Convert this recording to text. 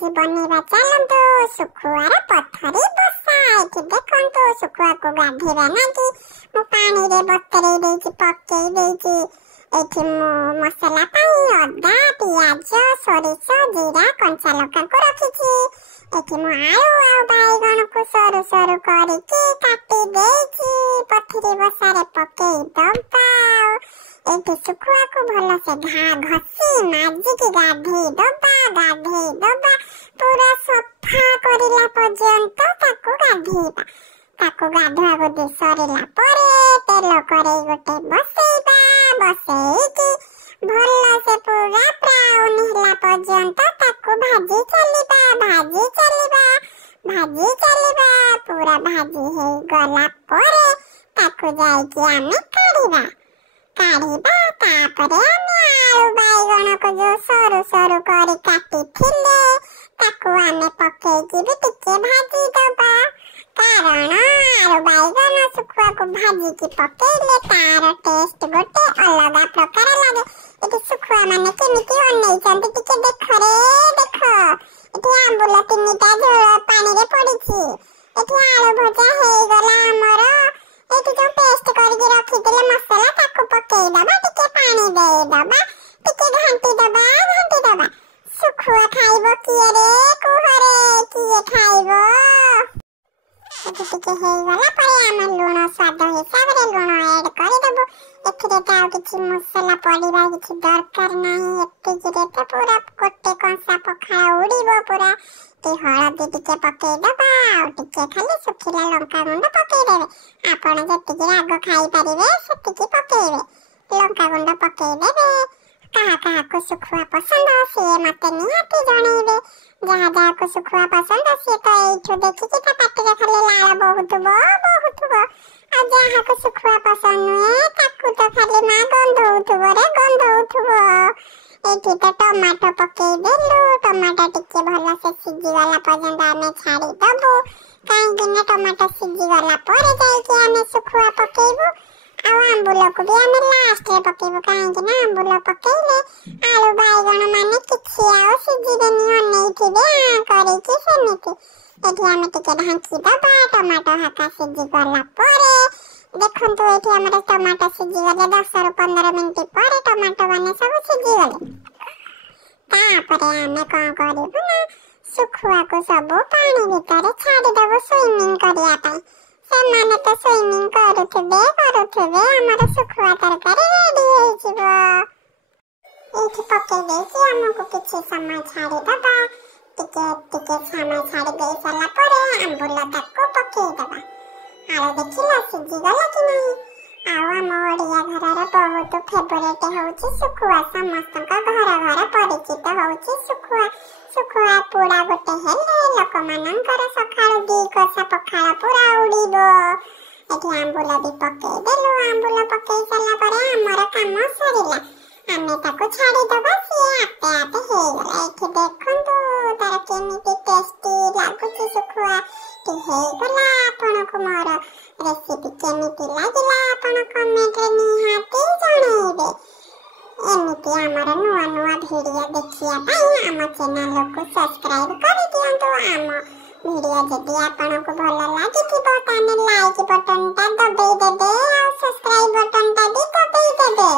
आज बनेबा चलंतु सुखुआर पथरी बसा। एठी देखंतु सुखुआ को गाधेबा नाकि मु पानी रे बतरेई देछि पकेई देछि। एठी मु मसला पाई अदा पियाज सरिष जीरा कंचा लଙ୍କା को रखिछि। एठी मु आलू आ बैगन को सरू सरू करिकि काटी देछि पथरी बसारे पकेई दबा। एठी सुखुआ को भल से घसी माजिकी गाधेई दबा पूरा सफा करिला पर्यंत ताको गाधेइबा। ताको गाधुआ गोदे सरिला परे तेल करेई गोटे बसेइबा। बसेइकी भल से पूरा ब्राउन होला पर्यंत ताको भाजी चलिबा पूरा भाजी हे गला परे ताको जाइकी आमे काढिबा। तापरे आमे आलू बैगन को जो सरू सरू करी काटी थिले ताको आमे पकेइकी भी टिके भाजी दबा। कारण आलू बैगन सुखुआ को भाजी की पकेइले तार टेस्ट गोटे अलग प्रकार लागे। एटी सुखुआ माने केमिति अनेइचंती टिके देख रे देख। एटी आंबुल तिनिटा झोल पानी रे पडिछि। एटी आलू भजा हे गला हमर। एटी जो पेस्ट करके रखिथिले मसाला ताको पकेई दबा टिके पानी देई दबा टिके घंटी दबा। सुखुआ खाइबो किए रे कुहरे किए खाइबो। एटी टिके हे गला परे हम लूण स्वाद हिसाब रे लूण ऐड करि देबो। एथिरे ताउ किछि मसाला पडिबा किछि दरकार नाही। एतिकिरे तो पूरा कोटे कंसा पखाला उड़ीबो पूरा। ती हळदी टिके पकेई दबा आ टिके खाली सुखिला लंका गुंड पकेई देबे। आपण जतिकि राग खाई परिबे सेतिकि पकेइबे। लंका गुंड पकेई देबे। कहा को सुखुआ पसंद से मते निहाती जणैबे। जहा को सुखुआ पसंद से तो एठो देखिकि ता पाटिरे खाली लाल बहुतबो। आ जहा को सुखुआ पसंद नुहे ताकू तो खाली मा गंध उठबो। एठी तो टमाटो पकेई देलु। टमाटो टिके भल से सिजी गला पर्यंत आमे छाड़ी दबो। काहेकि ना टमाटो सिजी गला परे जाइकि आमे सुखुआ पकेइबो। आ आंबुल को भी आमे लास्ट रे पकेइबो। काहेकि ना आंबुल पकेइले आलू बैगन माने किछि आउ सिजिबेनी अनेइथिबे आ करिकि सेमिति। एठी आमे टिके ढांकी दबा। टमाटो हाका सिजी गला परे देखंतु एठी हमर टमाटो सिजी गले 10 ରୁ 15 मिनिट परे टमाटो माने सब सिजी गले। तापरे आमे कोन करिबो ना सुखुआ को सब पानी भीतर छाड़ी दबो स्विमिंग करिया पई। सेमाने तो स्विमिंग करुथबे हमर सुखुआ तरकारी रेडी होई जिवो। एठी पके देछि हमको किछि समय छाड़ी दबा। टिके समय छाड़ी देई सला परे आंबुल ताको पके दबा। आरो देखिला सिजी गला कि नहीं। आउ हम ओडिया घरर बहुत फेवरेट होउछि सुखुआ। समस्तक घर परिचित होउछि सुखुआ पोड़ा गोटे हेले लोक मानकर सखाळु दी कोसा पखाळ पूरा उड़ीबो। एठी आंबुल भी पके देलु। आंबुल पके सला परे हमर काम सरिला। आमे ताको छाड़ी दबा सिए आपे हे गला। एठी देखंतु तार केमिति टेस्टी लागुछि सुखुआ। ती हे गला आपण को मोर रेसिपी केमिति लागिला आपण कमेंट रे निहाती जणाइबे। एमिति हमर नुआ वीडियो देखिया पई हम चैनल को सब्सक्राइब करि दियंतु। हम वीडियो जदि आपण को भल लागिथिबो ताने लाइक बटन ता दबेई देबे आ सब्सक्राइब बटन ता भी दबेई देबे।